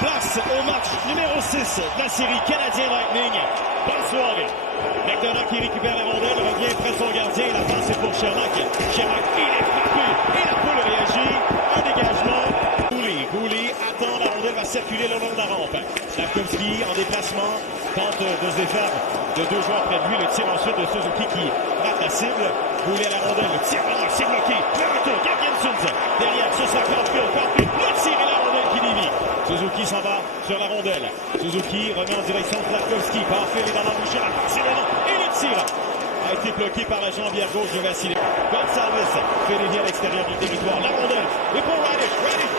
Place au match numéro 6 de la série Canadien Lightning. Bonne soirée. McDonald qui récupère la rondelle, revient près de son gardien. La passe est pour Sherlock. Sherlock, il est frappé. Et la poule réagit. Un dégagement. Goulet attend, la rondelle va circuler le long de la rampe. Slavkovski en déplacement tente de se défaire de deux joueurs près de lui. Le tir ensuite de Suzuki qui rate la cible. Goulet à la rondelle, le tir c'est bloqué. Le retour, Gargensons derrière, ce sera Caulfield. Le tir et la rondelle qui dévie. Suzuki s'en va sur la rondelle. Suzuki remet en direction de Slavkovski. Caulfield est dans la bouche, la passe est devant. Et le tir a été bloqué par la jambière gauche de Vassili. Gonçalves fait dévier à l'extérieur du territoire. La rondelle et pour Raddysh.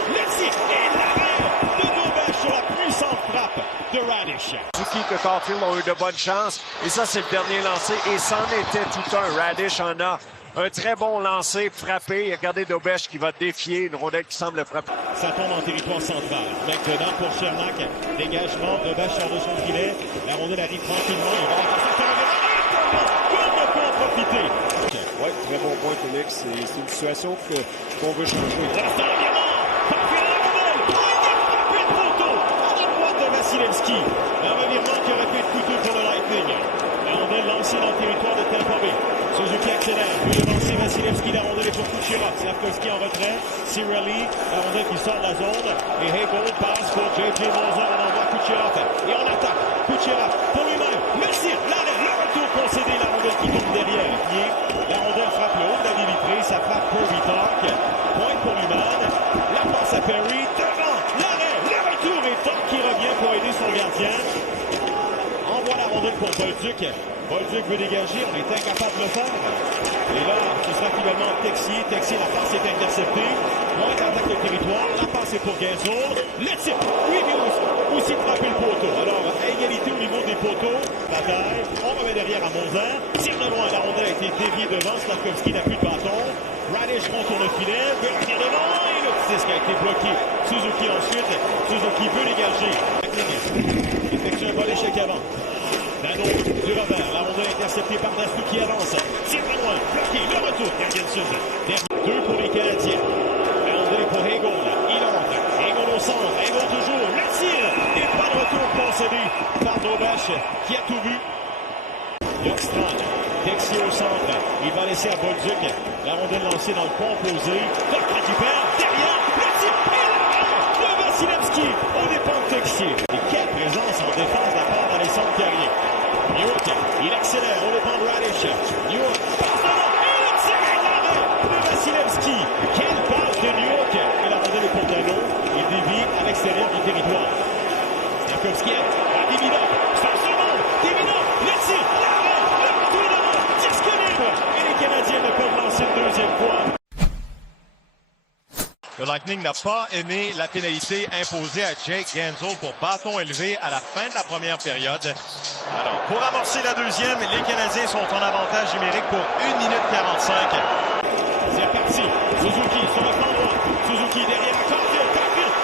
Le tir et l'arrêt de Dobesch sur la puissante frappe de Raddysh. Suzuki que Caulfield ont eu de bonnes chances. Et ça, c'est le dernier lancé. Et c'en était tout un. Raddysh en a un très bon lancé, frappé. Et regardez Dobesch qui va défier une rondelle qui semble frapper. Ça tombe en territoire central. McDonald pour Sherlock. Dégagement. Dobesch sort de son filet. La rondelle arrive tranquillement. Il va profiter. Oui, très bon point, Félix. C'est une situation qu'on veut changer. Vasilevski, un revirement qui aurait pu être coûteux pour le Lightning. La rondelle lancée dans le territoire de Tampa Bay. Suzuki accélère, peut devancer Vasilevski, la rondelle est pour Kucherov. Slavkovski en retrait, Cirelli, la rondelle qui sort de la zone. Et Heygold passe pour J.J. Moser, on envoie Kucherov. Et on attaque, Kucherov pour lui-même. Merci, l'arrêt, le retour concédé, la rondelle qui tombe derrière. La rondelle frappe le haut de la baie vitrée, ça frappe Kirby Park. Point pour Luman, la passe à Perry, devant, l'arrêt, le retour et Tom qui revient pour aider son gardien. Envoie la rondelle pour Bolduc. Bolduc veut dégager, on est incapable de le faire. Et là, ce sera finalement Texier. Texier, la passe est interceptée. Point attaque le territoire, la passe est pour Gainsbourg. Le tir, oui, mais aussi frapper le poteau. Alors, à égalité au niveau des poteaux, bataille, on remet derrière à Moser. Tire de loin, la rondelle a été déviée devant. Slavkovski n'a plus de bâton. Raddysh contourne le filet, veut revenir devant, et le petit disque a été bloqué. Suzuki ensuite, Suzuki veut dégager. Effectue un bon échec avant. Dano du revers, la rondelle interceptée par Dastou qui avance. Tire de loin, bloqué, le retour, Gargensons. Deux pour les Canadiens. La rondelle pour Heygold, il entre. Heygold au centre, Heygold toujours, le tir, et pas de retour concédé par Dobesch qui a tout vu. Youngstrand, Texier au centre, il va laisser à Bolduc. La rondelle lancée dans le pont opposé. Doc récupère, derrière, le tir, et l'arrêt de Vasilevski au départ de Texier. Et quelle présence en défense de la part d'Alexandre Carrier. Newhook, il accélère au départ de Raddysh. Newhook, passe devant, et le tir et l'arrêt de Vasilevski. Quelle passe de Newhook. Et la rondelle est pour Dano. Il dévie à l'extérieur du territoire. Slavkovski, à Divinov, passe devant, Divinov, le tir, l'arrêt, le retour devant, disque libre. Et les Canadiens ne peuvent lancer une deuxième fois. Le Lightning n'a pas aimé la pénalité imposée à Jake Gainsbourg pour bâton élevé à la fin de la première période. Alors, pour amorcer la deuxième, les Canadiens sont en avantage numérique pour 1 minute 45. C'est reparti. Suzuki sur le plan droit. Suzuki derrière Caulfield.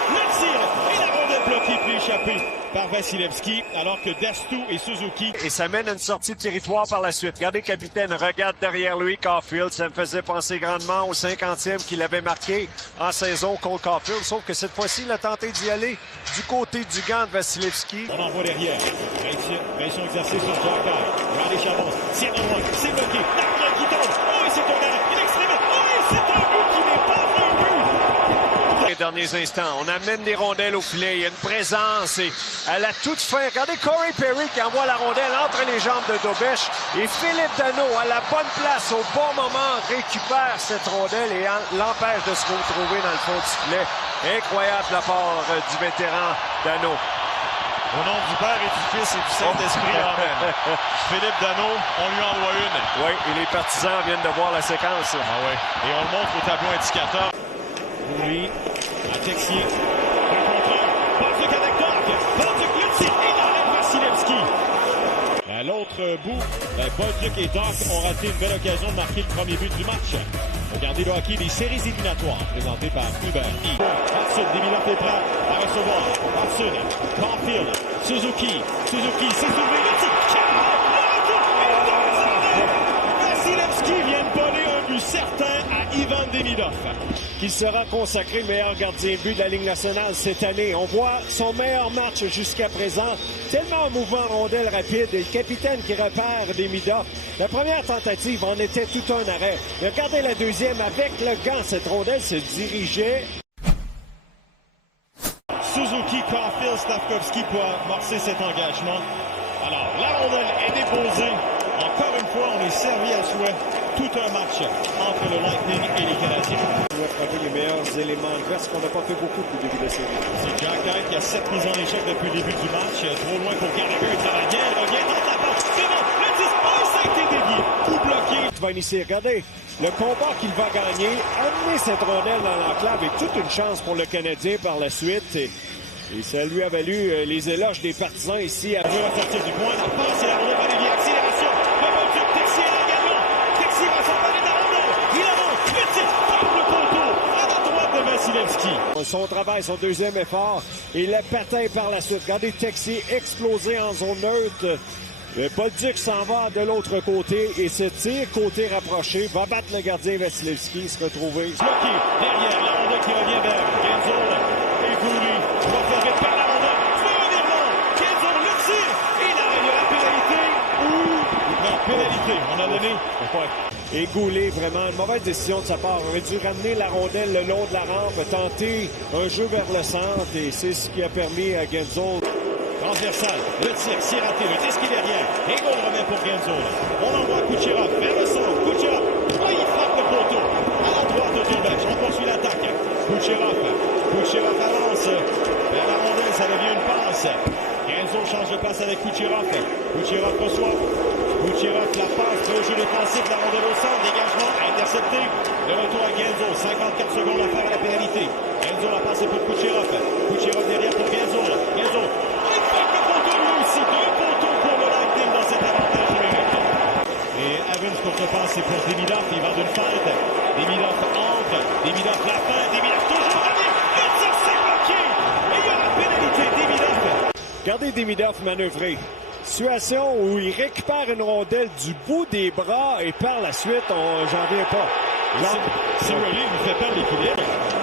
Le tir et la rondelle bloquée puis échappée par Vasilevski alors que Dastou et Suzuki. Et ça mène à une sortie de territoire par la suite. Regardez, capitaine, regarde derrière lui Caulfield. Ça me faisait penser grandement au 50e qu'il avait marqué en saison contre Caulfield. Sauf que cette fois-ci, il a tenté d'y aller du côté du gant de Vasilevski. On envoie derrière. Pression exercée sur Joker. Raddysh avance. Tire de loin. C'est bloqué. La rondelle qui tombe. Oh, c'est un arrêt. Il extrémiste. Oh, c'est un but qui n'est pas un but. Les derniers instants, on amène des rondelles au filet. Il y a une présence et à la toute fin, regardez Corey Perry qui envoie la rondelle entre les jambes de Dobesch et Philippe Dano à la bonne place au bon moment récupère cette rondelle et l'empêche de se retrouver dans le fond du filet. Incroyable la part du vétéran Dano. Au nom du Père et du Fils et du Saint-Esprit, amen. Philippe Dano, on lui envoie une. Oui, et les partisans viennent de voir la séquence. Ah oui, et on le montre au tableau indicateur. Oui, à Texier. Un contrôle. Bolduc avec Doc. Bolduc le tir et l'arrêt de Vasilevski. À l'autre bout, Bolduc et Doc ont raté une belle occasion de marquer le premier but du match. Regardez le hockey des séries éliminatoires présentées par Uber. Par-sud, Divinov est prêt à recevoir. Par-sud, Caulfield, Suzuki, c'est soulevé le tir. Vasilevski vient de voler un but certain à Ivan Demidov. Qui sera consacré meilleur gardien de but de la Ligue nationale cette année. On voit son meilleur match jusqu'à présent. Tellement en mouvement rondelle rapide et le capitaine qui repère Demidov. La première tentative en était tout un arrêt. Mais regardez la deuxième avec le gant. Cette rondelle se dirigeait. Suzuki, Caulfield, Slafkovsky pour amorcer cet engagement. Alors, la rondelle est déposée. Encore une fois, on est servi à souhait. Tout un match entre le Lightning et les Canadiens. On va trouver les meilleurs éléments adverses qu'on n'a pas fait beaucoup depuis le début de la série. C'est Jack Dyke qui a 7 mises en échec depuis le début du match. Trop loin pour Gallagher. Ça va bien. Il revient dans la passe. C'est bon. Le 10 points, ça a été dévié. Coup bloqué. Tu vas initier. Regardez, le combat qu'il va gagner, amener cette rondelle dans l'enclave est toute une chance pour le Canadien par la suite. Et ça lui a valu les éloges des partisans ici. Il va sortir du point. La passe et la rondelle va dévier. Accélération. Le bon tir. Texier à l'engagement. Texier va s'emparer de la rondelle. Il avance. Le tir. Frappe le poteau. À la droite de Vasilevski. Son travail, son deuxième effort. Et le patin par la suite. Regardez Texier exploser en zone neutre. Bolduc s'en va de l'autre côté et ce tir côté rapproché va battre le gardien Vasilevski, se retrouver. Bloqué derrière la rondelle qui revient vers Genzol et Goulet. Va faire vite par la rondelle. Fait un revirement. Genzol le tire. Et là, il y aura pénalité. Non, pénalité. On a donné. Et Goulet, vraiment, une mauvaise décision de sa part. On aurait dû ramener la rondelle le long de la rampe, tenter un jeu vers le centre et c'est ce qui a permis à Genzol. Transversal, le tir, c'est raté, le disque est derrière. Et goal remet pour Genzol. On envoie Kucherov vers le centre. Kucherov, il frappe le poteau. À la droite de Dobech, on poursuit l'attaque. Kucherov avance vers la rondelle, ça devient une passe. Genzol change de passe avec Kucherov. Kucherov reçoit. Kucherov la passe, le jeu défensif, la rondelle au centre, dégagement, intercepté. Le retour à Genzol, 54 secondes à faire à la pénalité. Genzol a passé pour Kucherov. Kucherov derrière pour Genzol. Genzol. Deux poteaux pour le Lightning dans cet avantage numérique. Et Evans, courte passe, c'est pour Demidov. Il va d'une feinte. Demidov entre. Demidov la fin. Demidov toujours avec. Le tir, c'est bloqué. Et il y a la pénalité. Demidov. Regardez Demidov manœuvrer. Situation où il récupère une rondelle du bout des bras et par la suite, j'en viens pas. Cirelli vous fait perdre l'équilibre.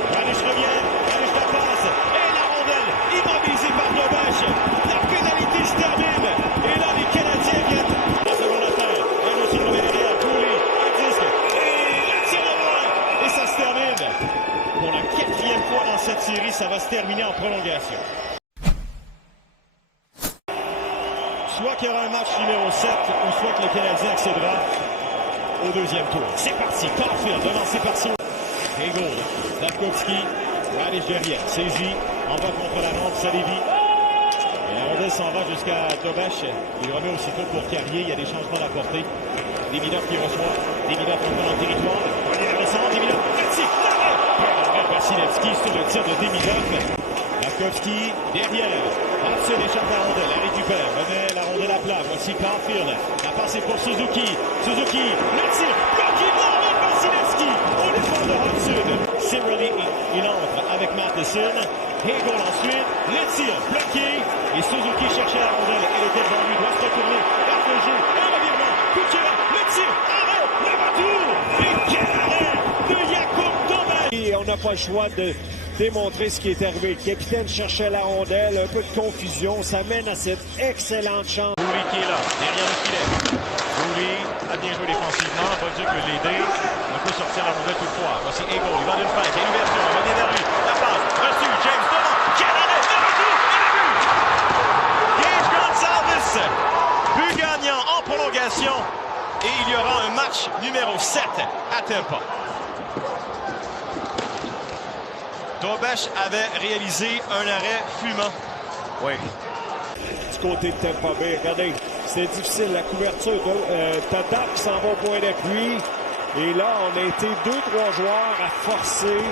Radish revient. Radish la passe. Et la rondelle immobilisée par Dobech. La pénalité se termine. Et là, les Canadiens viennent. La seconde affaire. Un aussi de derrière. Goulet. Un disque. Et la tire de loin. Et ça se termine. Pour la 4e fois dans cette série, ça va se terminer en prolongation. Soit qu'il y aura un match numéro 7, ou soit que le Canadien accédera au deuxième tour. C'est parti. Caulfield devancé par son. Hegel. Slafkovsky. Radish derrière. Saisi. En bas contre la rampe. Salivi. Et la rondelle s'en va jusqu'à Dobech. Il remet aussitôt pour Carrier. Il y a des changements d'apportée. Demidov qui reçoit. Demidov rentre dans le territoire. Demidov. Merci. L'arrêt. Vasilevski sur le tir de Demidov. Slafkovsky derrière. Hudson échappe la rondelle. Elle récupère. Remet la rondelle à plat. Voici Caulfield. La passe est pour Suzuki. Suzuki. Le tir. Bloqué. L'arrêt. Vasilevski. Au départ de Hudson. Cirelli. Il entre avec Matheson. Hegel ensuite. Le tir. Bloqué. Et Suzuki cherchait la rondelle. Elle était devant lui. Doit se retourner. Garde le jeu. Un revirement. Kucherov. Le tir. Arrêt. Le retour. Et quel arrêt de Jakub Dobech. Et on n'a pas le choix de démontrer ce qui est arrivé. Le capitaine cherchait la rondelle, un peu de confusion, ça mène à cette excellente chance. Goulet qui est là, derrière le filet. Goulet a bien joué défensivement, Bolduc veut l'aider. On peut sortir la rondelle toutefois. Voici Hegel, il va d'une feinte, il y a une ouverture, on revient vers lui. La passe, reçu, James devant, quel arrêt, de retour, et le but! Gage Gonsalves, but gagnant en prolongation. Et il y aura un match numéro 7 à Tampa. Dobech avait réalisé un arrêt fumant. Oui. Du côté de Tampa Bay, regardez, c'est difficile. La couverture de Tadak qui s'en va au point d'appui. Et là, on a été 2-3 joueurs à forcer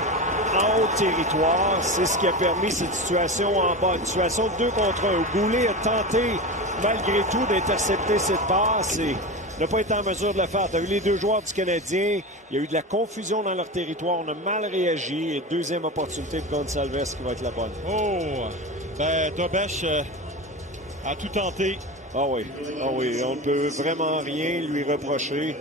en haut territoire. C'est ce qui a permis cette situation en bas. Une situation de 2 contre 1. Goulet a tenté, malgré tout, d'intercepter cette passe et n'a pas été en mesure de le faire. Tu as vu les 2 joueurs du Canadien. Il y a eu de la confusion dans leur territoire. On a mal réagi. Et deuxième opportunité de Gonsalves qui va être la bonne. Oh, ben Dobech a tout tenté. Ah oui, on ne peut vraiment rien lui reprocher.